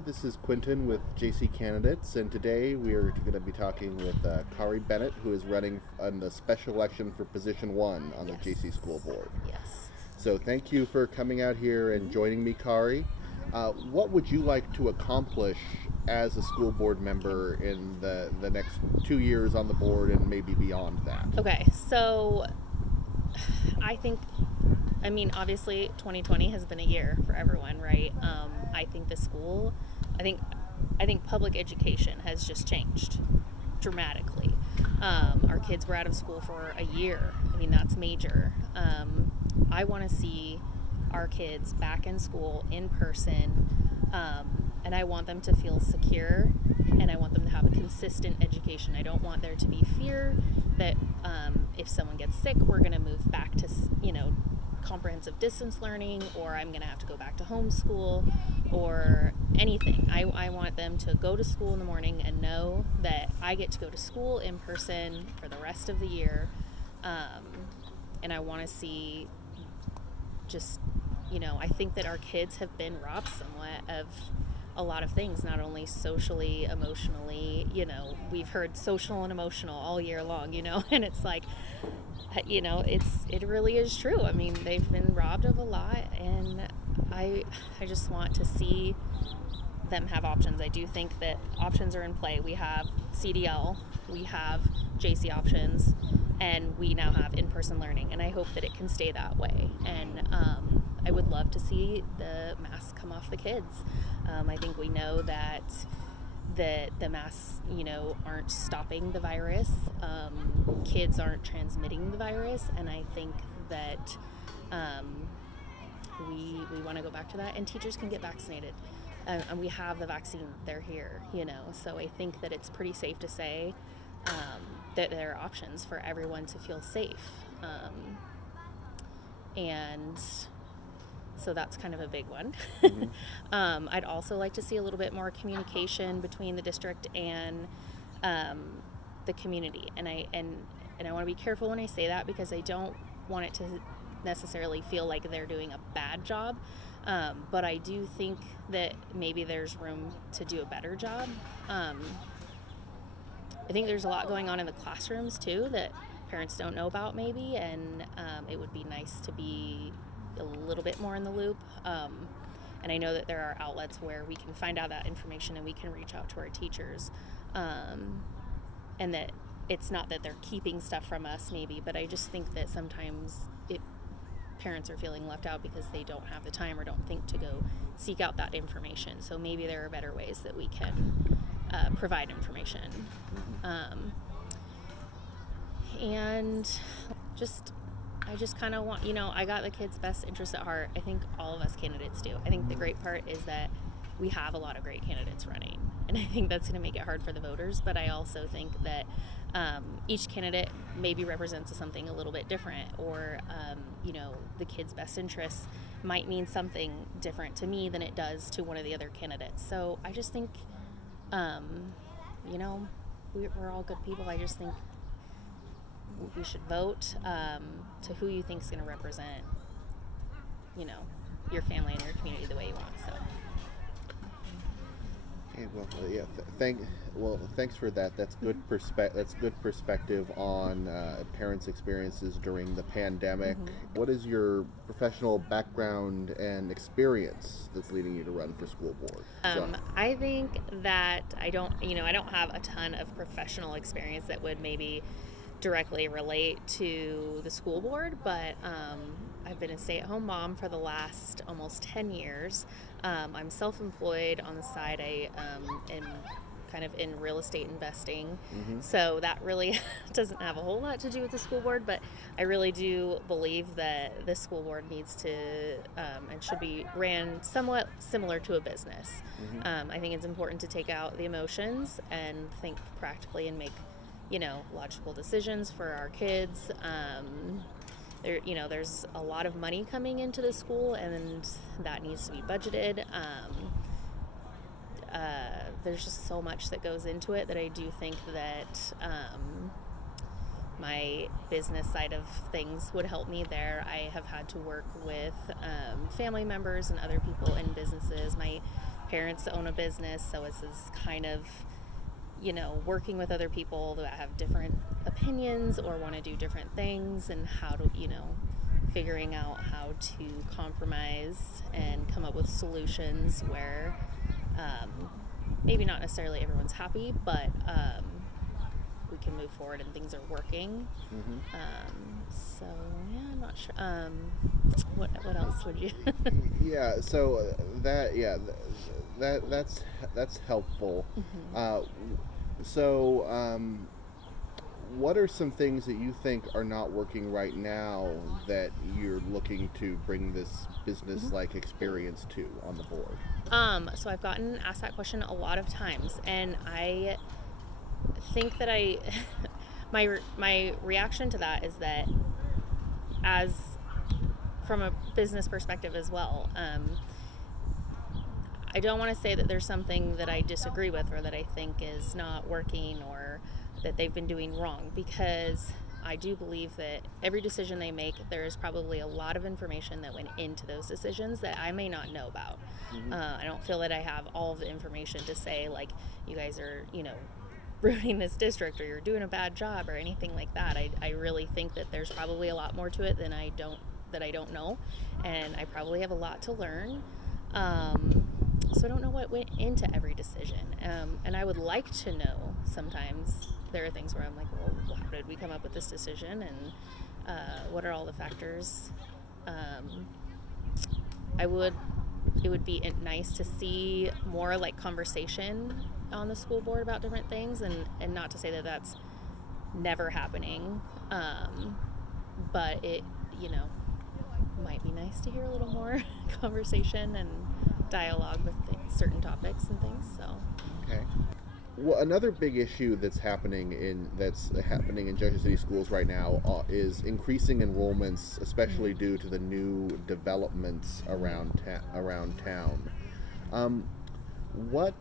This is Quentin with JC Candidates, and today we are going to be talking with Kari Bennett, who is running on the special election for Position 1 on the JC School Board. Yes. So thank you for coming out here and joining me, Kari. What would you like to accomplish as a school board member in the next 2 years on the board and maybe beyond that? Okay, so obviously 2020 has been a year for everyone, right? I think public education has just changed dramatically. Our kids were out of school for a year. That's major. I want to see our kids back in school in person, and I want them to feel secure, and I want them to have a consistent education. I don't want there to be fear that if someone gets sick, we're going to move back to, comprehensive distance learning, or I'm going to have to go back to homeschool or anything. I want them to go to school in the morning and know that I get to go to school in person for the rest of the year. And I want to see I think that our kids have been robbed somewhat of a lot of things, not only socially, emotionally, we've heard social and emotional all year long, and it's like, it really is true. They've been robbed of a lot, and I just want to see them have options. I do think that options are in play. We have CDL, we have JC options, and we now have in-person learning, and I hope that it can stay that way. And I would love to see the masks come off the kids. I think we know that the masks, aren't stopping the virus. Kids aren't transmitting the virus, and I think that we want to go back to that, and teachers can get vaccinated. And we have the vaccine, they're here, so I think that it's pretty safe to say that there are options for everyone to feel safe. And so that's kind of a big one. Mm-hmm. I'd also like to see a little bit more communication between the district and the community. And I want to be careful when I say that, because I don't want it to necessarily feel like they're doing a bad job. But I do think that maybe there's room to do a better job. I think there's a lot going on in the classrooms too that parents don't know about maybe, and it would be nice to be a little bit more in the loop. And I know that there are outlets where we can find out that information and we can reach out to our teachers. And that it's not that they're keeping stuff from us maybe, but I just think that sometimes parents are feeling left out because they don't have the time or don't think to go seek out that information. So maybe there are better ways that we can provide information. And I just kind of want, I got the kids' best interests at heart. I think all of us candidates do. I think the great part is that we have a lot of great candidates running, and I think that's going to make it hard for the voters. But I also think that each candidate maybe represents something a little bit different, or the kids' best interests might mean something different to me than it does to one of the other candidates. So I just think, we're all good people. I just think we should vote to who you think is going to represent, your family and your community the way you want. So. Okay, thanks for that. That's good perspective on parents' experiences during the pandemic. Mm-hmm. What is your professional background and experience that's leading you to run for school board? I think that I don't have a ton of professional experience that would maybe directly relate to the school board, but I've been a stay-at-home mom for the last almost 10 years. I'm self-employed on the side. I am kind of in real estate investing. Mm-hmm. So that really doesn't have a whole lot to do with the school board, but I really do believe that the school board needs to and should be ran somewhat similar to a business. Mm-hmm. I think it's important to take out the emotions and think practically and make logical decisions for our kids. There's a lot of money coming into the school, and that needs to be budgeted. There's just so much that goes into it that I do think that my business side of things would help me there. I have had to work with family members and other people in businesses. My parents own a business, so this is kind of, working with other people that have different opinions or want to do different things, and how to, figuring out how to compromise and come up with solutions where maybe not necessarily everyone's happy, but we can move forward and things are working. So yeah, I'm not sure. What else would you? Yeah. So that's helpful. What are some things that you think are not working right now that you're looking to bring this business-like experience to on the board? So I've gotten asked that question a lot of times, and I think that my reaction to that is that, as from a business perspective as well, I don't want to say that there's something that I disagree with or that I think is not working or that they've been doing wrong, because I do believe that every decision they make, there is probably a lot of information that went into those decisions that I may not know about. I don't feel that I have all of the information to say, like, you guys are, ruining this district or you're doing a bad job or anything like that. I really think that there's probably a lot more to it than I don't know, and I probably have a lot to learn. So I don't know what went into every decision, and I would like to know. Sometimes there are things where I'm like, well, how did we come up with this decision, and what are all the factors? It would be nice to see more like conversation on the school board about different things, and not to say that that's never happening, but it might be nice to hear a little more conversation and dialogue with certain topics and things. So okay. Well, another big issue that's happening in Junction City schools right now is increasing enrollments, especially due to the new developments around town. What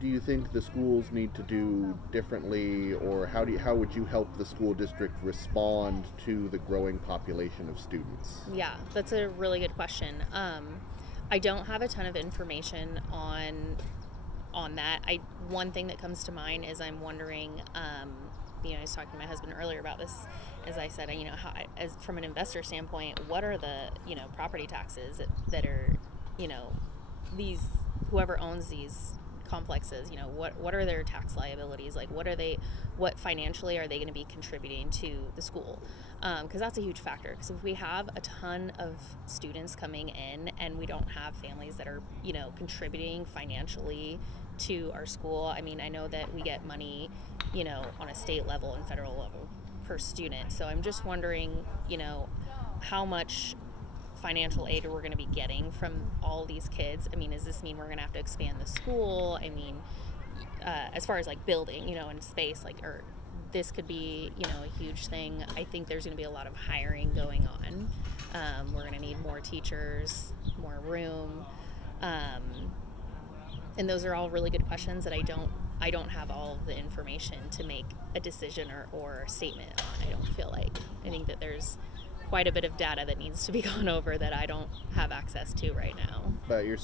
do you think the schools need to do differently, or how would you help the school district respond to the growing population of students? Yeah, that's a really good question. I don't have a ton of information on that. One thing that comes to mind is I'm wondering, I was talking to my husband earlier about this, as I said, how, as from an investor standpoint, what are the, property taxes that are, these, whoever owns these complexes, what are their tax liabilities? Like, what financially are they going to be contributing to the school? Because that's a huge factor. Because if we have a ton of students coming in and we don't have families that are, contributing financially to our school, I mean, I know that we get money, on a state level and federal level per student. So I'm just wondering, how much financial aid we're going to be getting from all these kids. I mean, does this mean we're going to have to expand the school? I mean, as far as like building, and space, like, or this could be, a huge thing. I think there's going to be a lot of hiring going on. We're going to need more teachers, more room. And those are all really good questions that I don't have all of the information to make a decision or statement on. I don't feel like. I think that there's quite a bit of data that needs to be gone over that I don't have access to right now. But you're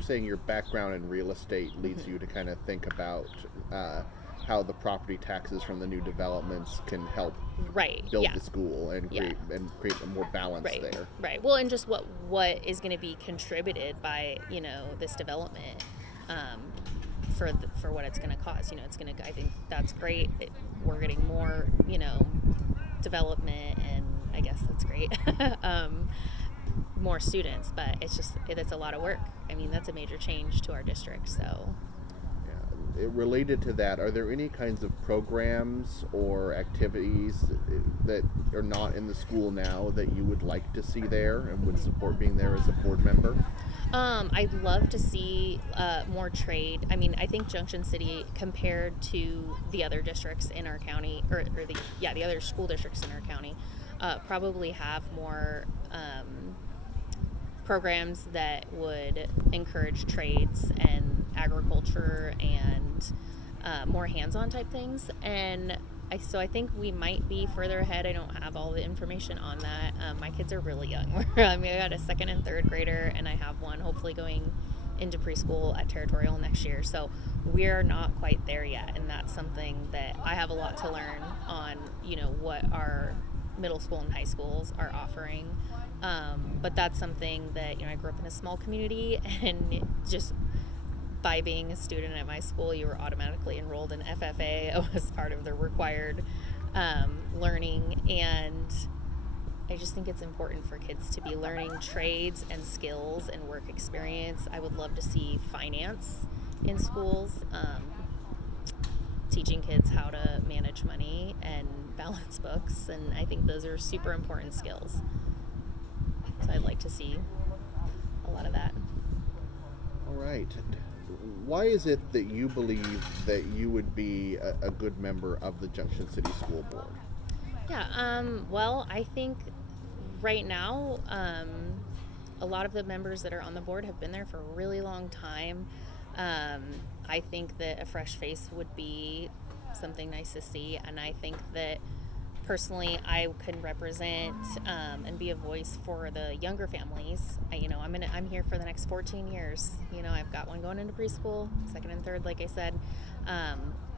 saying your background in real estate leads you to kind of think about how the property taxes from the new developments can help build the school and create a more balance there. Right. Well, and just what is going to be contributed by this development for what it's going to cost. It's going to. I think that's great. We're getting more development, and I guess that's great. More students, but it's a lot of work. I mean, that's a major change to our district. So related to that, are there any kinds of programs or activities that are not in the school now that you would like to see there and would support being there as a board member? I'd love to see more trade. I mean, I think Junction City, compared to the other districts in our county, or the other school districts in our county, probably have more programs that would encourage trades and agriculture and more hands-on type things. And so I think we might be further ahead. I don't have all the information on that. My kids are really young. I got a second and third grader, and I have one hopefully going into preschool at Territorial next year. So we're not quite there yet, and that's something that I have a lot to learn on, what our middle school and high schools are offering. But that's something that, I grew up in a small community, and just by being a student at my school, you were automatically enrolled in FFA. It was part of the required learning, and I just think it's important for kids to be learning trades and skills and work experience. I would love to see finance in schools, teaching kids how to manage money and balance books, and I think those are super important skills. So I'd like to see a lot of that. All right. Why is it that you believe that you would be a good member of the Junction City School Board? Yeah, well, I think right now, a lot of the members that are on the board have been there for a really long time. I think that a fresh face would be something nice to see, and I think that personally I can represent and be a voice for the younger families. I'm here for the next 14 years. I've got one going into preschool, second and third, like I said.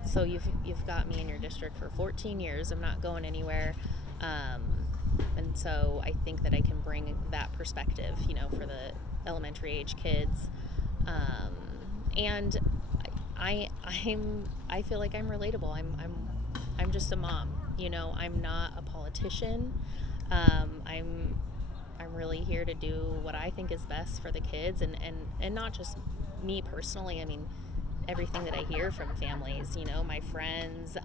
So you've got me in your district for 14 years. I'm not going anywhere. And so I think that I can bring that perspective, for the elementary age kids. And I feel like I'm relatable. I'm just a mom. I'm not a politician. I'm really here to do what I think is best for the kids, and not just me personally. I mean, everything that I hear from families, my friends,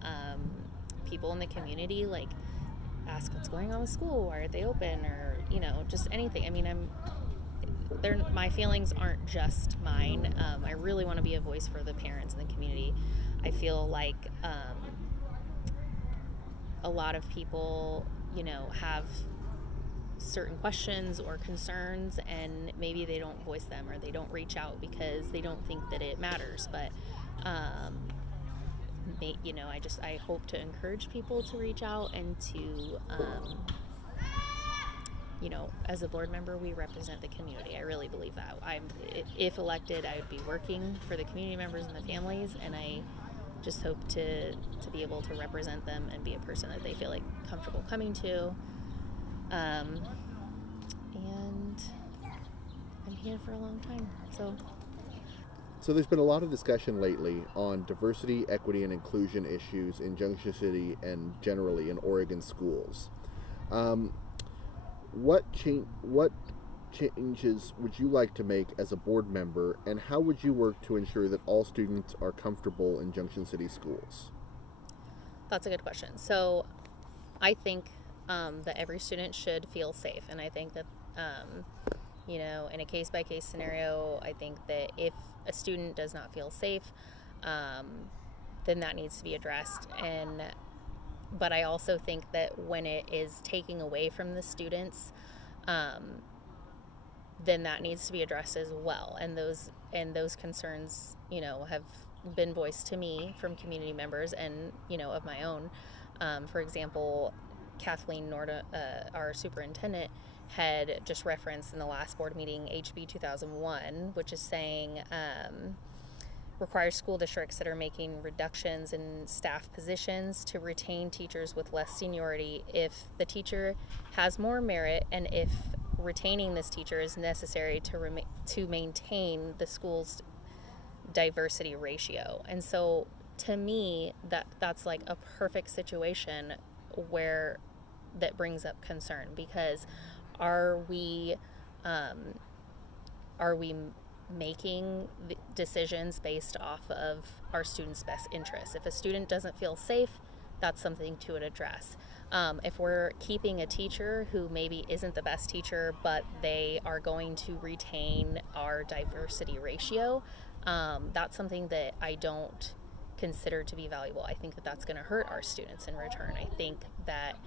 people in the community, like, ask what's going on with school, why are they open, or just anything. I mean, my feelings aren't just mine. I really want to be a voice for the parents in the community. I feel like a lot of people, have certain questions or concerns, and maybe they don't voice them, or they don't reach out because they don't think that it matters. But I hope to encourage people to reach out and to as a board member, we represent the community. I really believe that. If elected, I would be working for the community members and the families, and I just hope to be able to represent them and be a person that they feel like comfortable coming to. And I'm here for a long time. So there's been a lot of discussion lately on diversity, equity, and inclusion issues in Junction City and generally in Oregon schools. What changes would you like to make as a board member, and how would you work to ensure that all students are comfortable in Junction City schools? That's a good question. So I think that every student should feel safe, and I think that in a case-by-case scenario, I think that if a student does not feel safe, then that needs to be addressed. But I also think that when it is taking away from the students, then that needs to be addressed as well. And those concerns, have been voiced to me from community members and, of my own. For example, Kathleen Norda, our superintendent, had just referenced in the last board meeting HB 2001, which is saying requires school districts that are making reductions in staff positions to retain teachers with less seniority if the teacher has more merit, and if retaining this teacher is necessary to maintain the school's diversity ratio. And so to me, that's like a perfect situation where that brings up concern, because are we making decisions based off of our students' best interests? If a student doesn't feel safe, that's something to address. If we're keeping a teacher who maybe isn't the best teacher, but they are going to retain our diversity ratio, that's something that I don't consider to be valuable. I think that that's going to hurt our students in return. I think that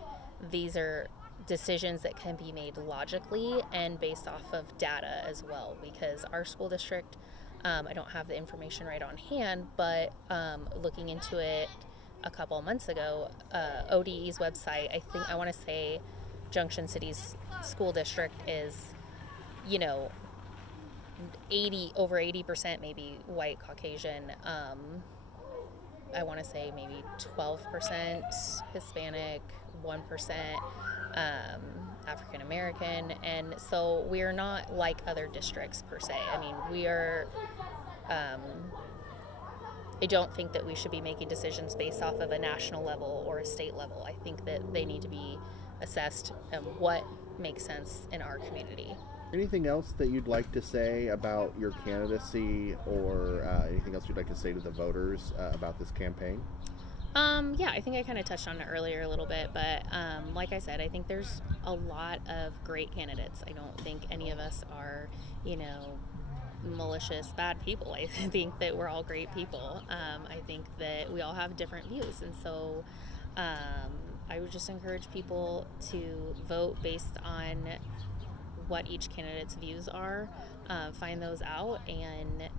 these are decisions that can be made logically and based off of data as well, because our school district, I don't have the information right on hand, but looking into it a couple months ago, ODE's website, I want to say Junction City's school district is, over 80% maybe white Caucasian. I want to say maybe 12% Hispanic, 1% African American, and so we're not like other districts per se. I mean, we are. I don't think that we should be making decisions based off of a national level or a state level. I think that they need to be assessed what makes sense in our community. Anything else that you'd like to say about your candidacy, or anything else you'd like to say to the voters about this campaign? Yeah, I think I kind of touched on it earlier a little bit, but like I said, I think there's a lot of great candidates. I don't think any of us are, malicious, bad people. I think that we're all great people. I think that we all have different views, and so I would just encourage people to vote based on what each candidate's views are, find those out, and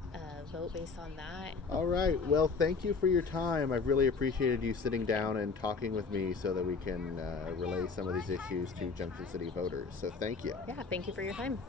vote based on that. All right. Well, thank you for your time. I've really appreciated you sitting down and talking with me so that we can relay some of these issues to Junction City voters. So thank you. Yeah, thank you for your time.